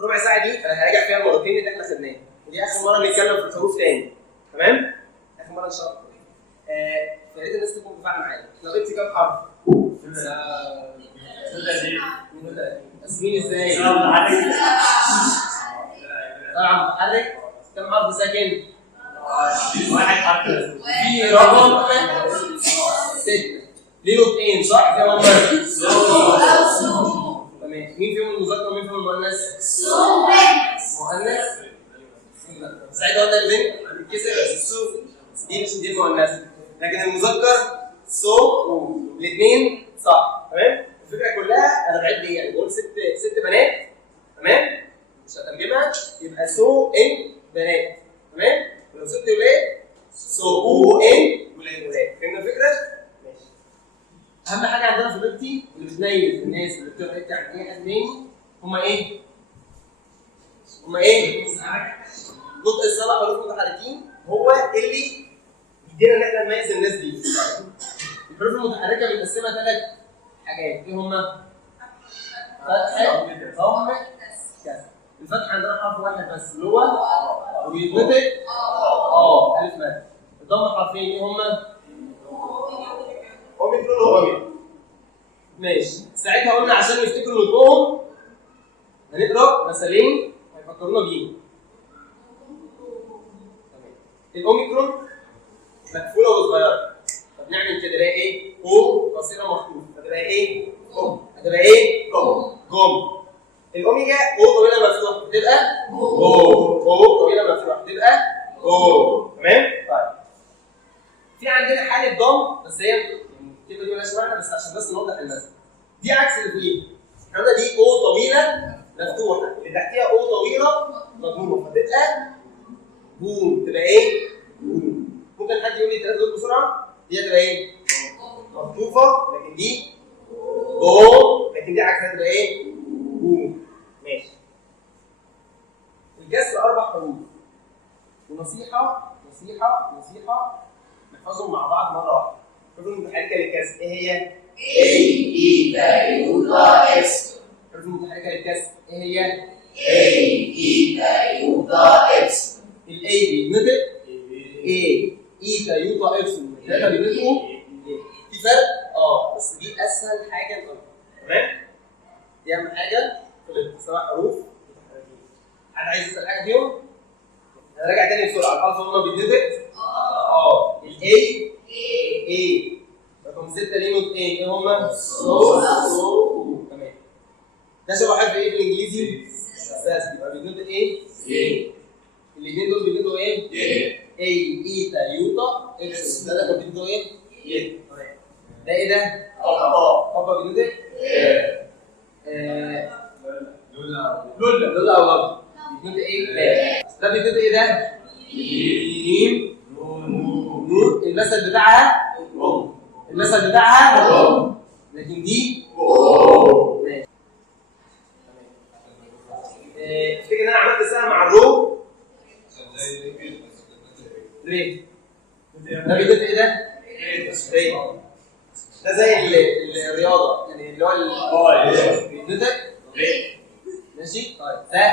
ربع ساعه دي انا هراجع فيها المرتين اللي احنا خدناها، ودي اخر مره نتكلم في الحروف تاني، تمام؟ اخر مره ان شاء الله. فيا ريت الناس تكون متفاعله معايا. احنا غبت كام حرف؟ 32. تسمين ازاي؟ طبعا متحرك. كم حرف ساكن؟ واحد حرف. في رقم 6. ليه نقطتين صح؟ كم هم؟ تمام. مين فيهم المذكر ومين فيهم المؤنث؟ مؤنث. ساعتها قلنا البنت بتتكسر السو، دي مش دي المؤنث، لكن المذكر سو الاثنين صح، تمام؟ الفكره كلها انا بعد ايه؟ يعني بقول ست بنات، تمام؟ مش هترجمها يبقى سو ان بنات، تمام؟ ولو ست ولاد سو ان ولاد، فهمنا الفكره؟ ماشي. اهم حاجه عندنا في الليبتي اللي بتميز الناس اللي بتقرا ليبتي عن اي حد تاني هما ايه؟ نطق السبع حروف متحركين هو اللي يدينا ان احنا نميز الناس دي. الحروف المتحركه بنقسمها 3 حاجات، ايه هما؟ فتحه، ضم، كسر. الفتحه عندنا حرف واحد بس اللي هو وبيتنطق الف مد. الضم حرفين ايه هما؟ اوميكرون. ماشي. ساعتها قلنا عشان نفتكروا نطقهم هنقرا مثالين هيفكرونا بيهم. الاوميكرون مقفوله وصغيره، فبنعمل كده نلاقي ايه؟ او قصيره مفتوحه، فتبقى ايه؟ هتبقى ايه؟ جم. الاوميجا او طويله مفتوحه بتبقى او طويله مفتوحه بتبقى او، تمام؟ طيب في عندنا حاله ضم، بس هي الكلمه دي مالهاش معنى، بس عشان بس نوضح المثل. دي عكس اللي فوقيها. احنا قلنا دي او طويله مفتوحه، اللي تحتيها او طويله مضمومه، فتبقى بوم. تبقى ايه؟ بوم. ممكن حد يقول لي الثلاثه دول بسرعه؟ دي هتبقى ايه؟ مفتوحه، لكن دي بوم، لكن دي عكسها تبقى ايه؟ بوم. ماشي. الكسر 4 حروف، ونصيحه نحفظهم مع بعض مره واحده. الحروف المتحركه للكسر ايه هي؟ A, E, U, X. الحروف المتحركه للكسر ايه هي؟ A, E, U, X. الاي بيتنطق ايه، ايتا يوتا ابسلون، الثلاثه بينطقوا في فرق بس دي اسهل حاجه نقولها، تمام؟ دي اهم حاجه في السبع حروف متحركين. حد عايز يسال حاجه فيهم؟ هنراجع تاني بسرعه. الالف هما بيتنطق الاي رقم 6 ليه نطقين ايه هما؟ سو تمام. ده شبه حرف ايه بالانجليزي؟ اساس، يبقى بيتنطق ايه؟ الاثنين دول بيتنطقوا ايه؟ اي ايتا يوتا اكس. ده كان بيتنطقوا ايه؟ تمام. ده ايه ده؟ بابا بيتنطق لولا او لولا. بيتنطق ايه؟ ده بيتنطق ايه ده؟ ميم نون. المثل بتاعها لكن دي ماشي. تفتكر ان انا عملت سهم مع الرو؟ ليه؟ ده بيتنطق ايه ده؟ ري. ده زي الرياضه، يعني اللي هو بيتنطق ماشي؟ طيب ده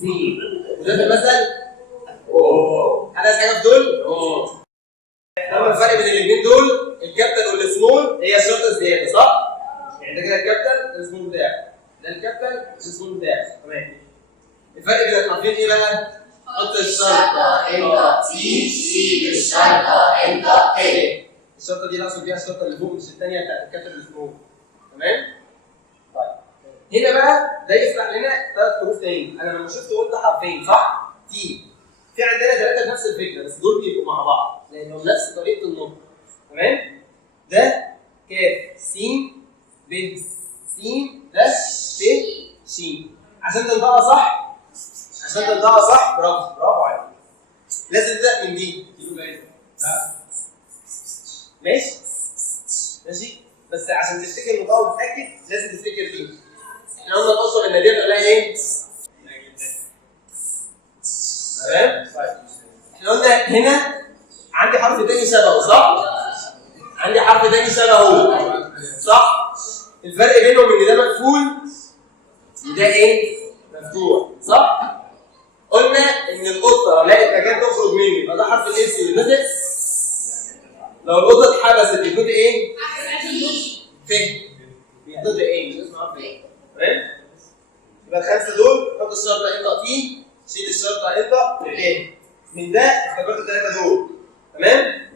سي، وده في المثل حد عايز حاجه في دول؟ طبعا الفرق بين الاثنين دول الكابيتال والسمول هي الشرطه الزياده، صح؟ يعني ده كده الكابيتال السمول بتاعه، ده الكابيتال السمول بتاعه، تمام. الفرق بين الحرفين ايه بقى؟ حط الشرطه انت تي، شيل الشرطه انت ايه. الشرطه دي نقصد بيها الشرطه اللي فوق مش الثانيه بتاعت الكابيتال والسمول، تمام؟ طيب هنا بقى ده يفتح لنا 3 حروف تانيين. انا لما شفت قلت حرفين صح؟ تي. في عندنا 3 بنفس الفكره بس دول بيبقوا مع بعض لانهم نفس طريقه النطق، تمام؟ ده كاف س ب س ده ت ش. عشان تنطقها صح برافو عليك. لازم تبدا من دي. ماشي؟ بس عشان تفتكر النطق وتتاكد لازم تفتكر دي. احنا قلنا الاصل الناديه بنقولها ايه؟ تمام؟ احنا قلنا هنا عندي حرف تاني شبهه، صح؟ الفرق بينهم ان ده مقفول وده ايه؟ مفتوح صح؟ قلنا ان القطه لقت مكان تخرج منه يبقى ده حرف الاس بيتنطق. لو القطه اتحبست بيتنطق ايه؟ ف. بيتنطق ايه؟ مش اسمه حرف ايه؟ تمام؟ يبقى الخمسه دول حط الشرطه انطق فيه، شيل الشرطه انطق ايه؟ من ده افتكرت الثلاثه دول تمام؟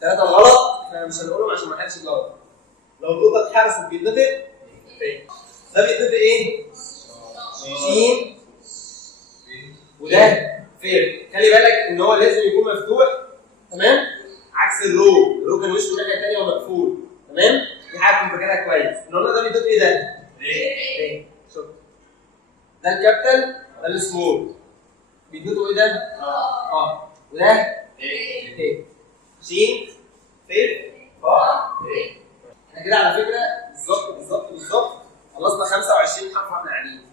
ثلاثه غلط احنا مش هنقولهم عشان ما حدش يغلط. لو القطه اتحبست بيتنطق ف. ده بيتنطق ايه؟ شين وده فين. خلي بالك ان هو لازم يكون مفتوح تمام؟ عكس الرو كان وشه الناحيه الثانيه ومقفول تمام؟ دي حاجه مفكرها كويس. النهارده ده بيتنطق ايه ده؟ ايه؟ شوف ده الكابيتال ده السمول بيتنطقوا ايه ده؟ وده ايه؟ شين فين احنا كده على فكره بالظبط خلصنا 25 حرف واحنا قاعدين.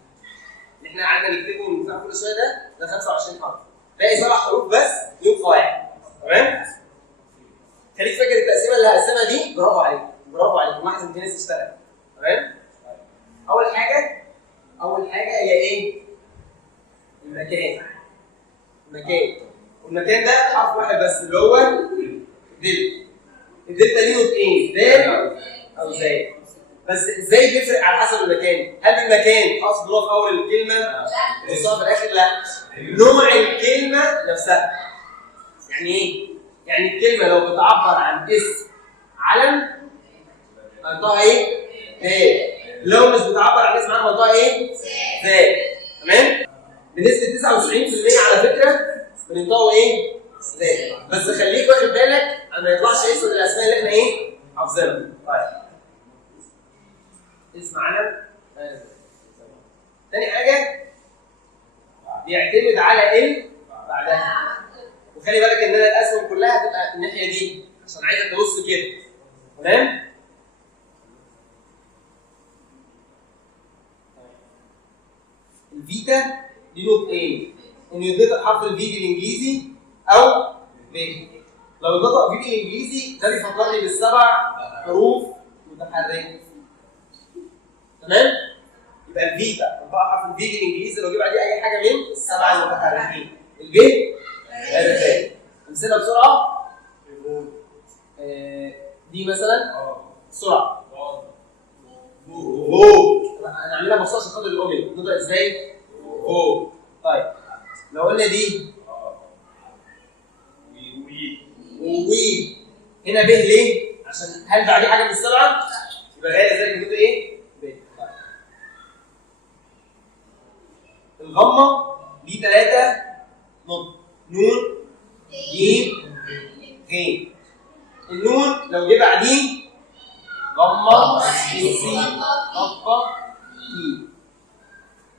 اللي احنا قعدنا نكتبه ونفتح كل شويه ده 25 حرف. باقي 7 حروف بس ليهم قواعد تمام؟ خليك فاكر التقسيمه اللي هقسمها دي. برافو عليك ملاحظ ان في ناس اشتغلت تمام؟ اول حاجه هي ايه؟ المكان. والمكان ده حرف واحد بس اللي هو الدلتا. الدلتا ليه نطقين دال او زاي. بس ازاي بيفرق على حسب المكان؟ هل المكان اقصد هو في اول الكلمه وصلها في الاخر؟ لا، نوع الكلمه نفسها. يعني ايه؟ يعني الكلمه لو بتعبر عن اسم علم منطقه ايه؟ دال. لو مش بتعبر عن اسم علم منطقه ايه؟ زال. تمام؟ بنسبه 99% على فكره بننطقوا ايه؟ زال. بس خليك واخد بالك ما يطلعش اسم من الاسماء اللي احنا ايه؟ حافظينها. طيب اسم علم. تاني حاجه بيعتمد على ال بعدها. وخلي بالك ان انا الاسهم كلها هتبقى الناحيه دي عشان عايزك تبص كده تمام؟ الفيتا دي نقطتين، ان يتنطق حرف الفي بالانجليزي او ب. لو اتنطق في بالانجليزي ده بيفكرني بالسبع حروف متحركه تمام؟ يبقى الفيتا تنطق حرف الفي بالانجليزي لو جيب عليه اي حاجه من السبعه المتحركين. الب امثله بسرعه. دي مثلا بسرعه انا عاملها مخصوص عشان خاطر الاوميجا. تنطق ازاي؟ طيب لو قلنا دي وي هنا ب ليه؟ عشان هل بعديه حاجه من السبعه؟ يبقى غير ذلك بنقول ايه؟ ب. الغمه دي 3 نقط، نون جيم غين. النون لو جه بعديه غمه سي قطه تي.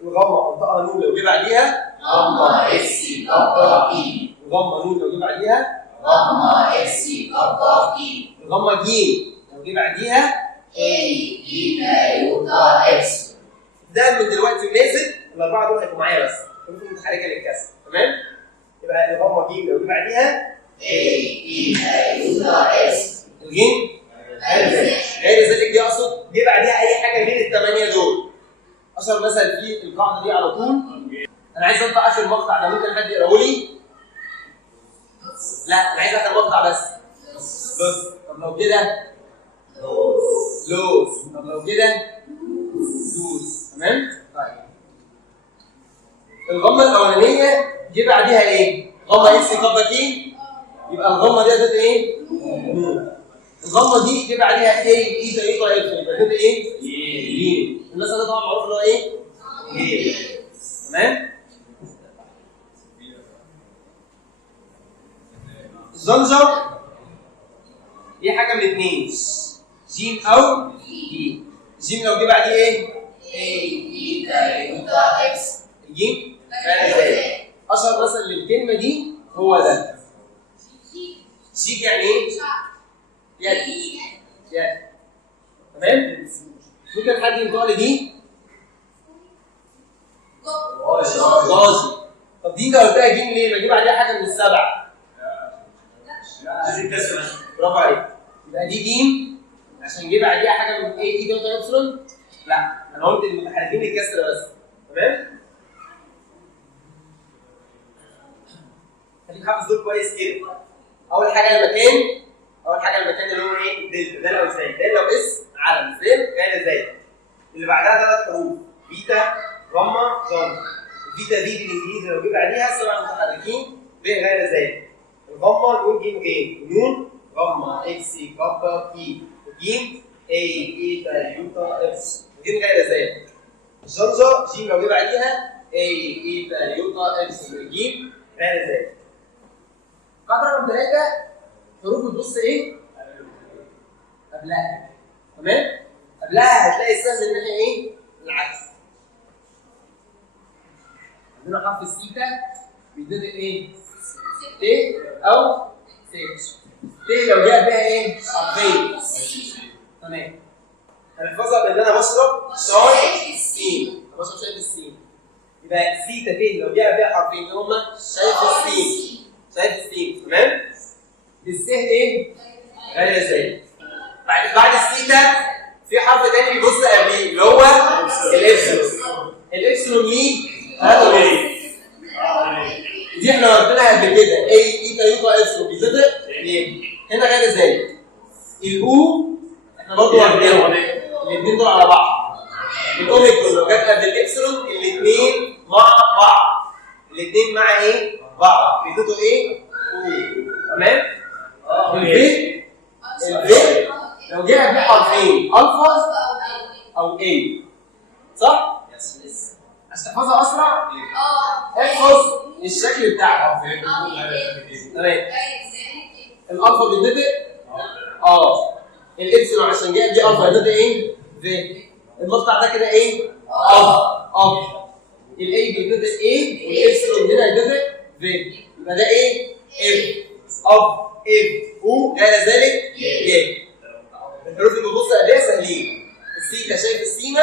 الغمه منطقه نون لو جه بعديها غمة سي قطة إي. الغمه نون لو جه بعديها غمة سي قطة إي. الغمه جيم لو جه بعديها A إيتا يوتا إكس. ده من دلوقتي ونازل الاربعه دول هيبقوا معايا بس كلكم متحركه للكسر تمام؟ يبقى الغمه جيم لو جه بعديها A إيتا يوتا إكس. الجيم غير ذلك دي اقصد جه بعديها اي حاجه غير الثمانيه دول. اشهر مثل في القاعده دي على طول. انا عايز انطق اخر مقطع ده، ممكن حد يقراه لي؟ لا انا عايز اخر مقطع بس. طب لو كده لوز. طب لو كده لوز. تمام؟ طيب الغمه الاولانيه جه بعديها ايه؟ غمه اكس قبه كي. يبقى الغمه دي هتبقى ايه؟ الغمه دي جه بعديها ايه؟ ايتا ايتا ايتا. يبقى هتبقى ايه؟ جيم. المثل ده طبعا معروف اللي هو ايه؟ جيم. تمام؟ الزنجر دي حاجه من اثنين، جيم او جيم. جيم لو جه بعديه ايه؟ A إيتا يوتا إكس. الجيم اشهر مثل للكلمه دي هو ده. شيك يعني ايه؟ يد. تمام؟ ممكن حد ينطق لي دي؟ غازي. طب دي انت قلتها جيم ليه؟ بجيب عليها حاجه من السبعه. برافو عليك. يبقى دي جيم عشان جه بعديها حاجه من ايه؟ اي دوت ايبسلون لا انا قلت المتحركين للكسر بس. تمام؟ خليك حافظ دول كويس كده. اول حاجه المكان اللي هو ايه؟ دلتا. ده لو زي ده لو اس علم زين غير زي. اللي بعدها 3 حروف بيتا غاما جاما. البيتا دي بالانجليزي لو جه بعديها 7 متحركين ب غير زي. الغاما نون ج ج نون غاما اكس كابا كي جيم اي ايتا يوتا اكس ج غير زي. الجنجا جيم لو جه بعديها اي ايتا يوتا اكس جيم غير زي. قاعده رقم 3 حروف النص ايه؟ قبلها. تمام؟ قبلها هتلاقي السهم الناحيه ايه؟ العكس. عندنا حرف السيتا بيتنطق ايه؟ ت او س. ت لو جاء بيها ايه؟ حرفين. تمام. هنحفظها بان انا بشرب شاي السين. بشرب شاي بالسين. يبقى سيتا ت لو جاء بيها حرفين هما شايف السين. شايف السين. تمام؟ الس ايه؟ غير زي. بعد السيتا في حرف تاني بيبص قبليه اللي هو الابسلون. الابسلون مين؟ هذا ايه؟ دي احنا واخدينها قبل كده اي ايتا يوتا ابسلون بيتنطق ليه؟ هنا غير ازاي؟ الاو احنا برضه واخدينهم الاثنين دول على بعض. الاوميكرون لو جت قبل الابسلون الاثنين مع بعض. الاثنين مع ايه؟ بعض بيتنطقوا ايه؟ او. تمام؟ البي لو جه قبل حرفين الفا او اي صح؟ عشان تحفظها اسرع احفظ الشكل بتاعها. تمام. الالفا بيتنطق الابسلون عشان جه قبل الفا بيتنطق ايه؟ في. المقطع ده كده ايه؟ الاي بيتنطق ايه؟ والابسلون هنا بيتنطق في. يبقى ده ايه؟ اف او غير ذلك ي. الحروف اللي بتبص قبلها سهلين. السيتا شايف السيما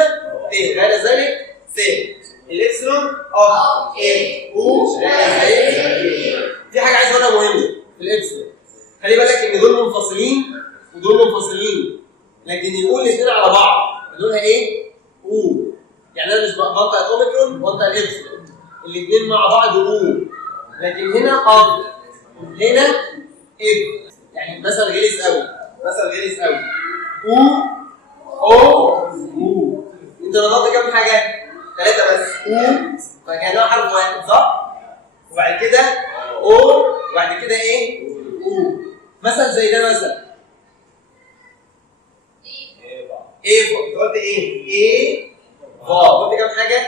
ت غير ذلك س. الابسلون او غير ذلك. في حاجه عايز اقولها مهمه في الابسلون. خلي بالك ان دول منفصلين ودول منفصلين، لكن نقول الاثنين على بعض دولها ايه؟ او. يعني انا مش بنطق الاوميكرون وبنطق الابسلون، الاثنين مع بعض او. لكن هنا هنا يعني مثلا غلس قوي. او انت نطقت كام حاجه؟ 3 بس. او فكانها حرف واحد صح؟ وبعد كده او وبعد كده ايه؟ او. مثلا زي ده مثلا ايه انت قلت ايه؟ فا قلت كام حاجه؟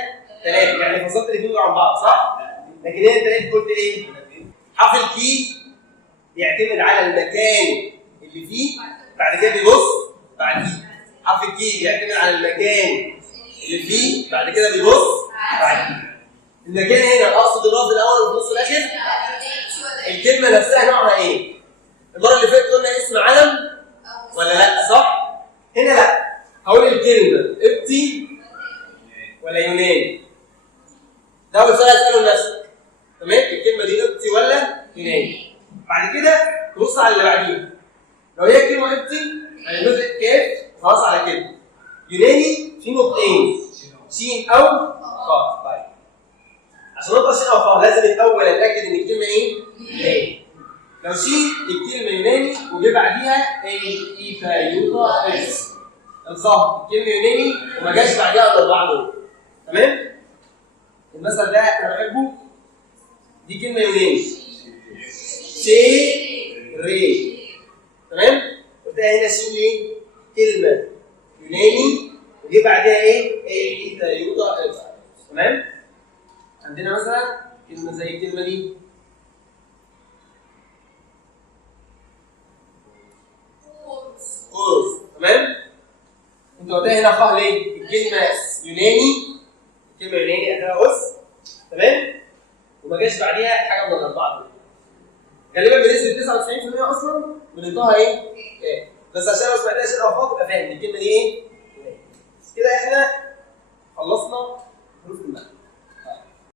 3 يعني فصلت الاثنين دول عن بعض صح؟ لكن هنا انت قلت ايه؟ حرف الكي بيعتمد على المكان اللي فيه بعد كده بيبص بعديه. حرف الكي بيعتمد على المكان اللي فيه بعد كده بيبص بعديه. المكان هنا اقصد اللي هو في الاول وفي النص والاخر. الكلمه نفسها نوعها ايه؟ المره اللي فاتت قلنا اسم علم ولا لا صح؟ هنا لا. هقول الكلمه ابتي ولا يوناني؟ ده اول سؤال اساله لنفسك. تمام؟ الكلمه دي ابتي ولا يوناني؟ بعد كده تبص على اللي بعديه. لو هي كلمه ابتي هننطق كاف خلاص على كده. يوناني في نقطتين سين او خاء. طيب عشان ننطق سين او خاء لازم الاول اتاكد ان الكلمه ايه؟ يوناني. لو سين الكلمه يوناني وجه بعديها اي ايتا يوتا اكس. الخاء الكلمه يوناني وما جاش بعديها الاربعه دول. تمام؟ المثل ده انا بحبه. دي كلمه يوناني سي ري. تمام؟ قلتها هنا سين ليه؟ كلمه يوناني وجه بعدها ايه؟ ايتا يوتا اكس. تمام؟ عندنا مثلا كلمه زي الكلمه دي قرص. تمام؟ انت قلتها هنا خاء ليه؟ الكلمه يوناني اخرها اس. تمام؟ وما جاش بعديها حاجه من الاربعه دول. غالبا بنسبه 99% اصلا بننطقها ايه؟ بس عشان لو سمعتهاش الاوقات تبقى فاهم الكلمه دي ايه؟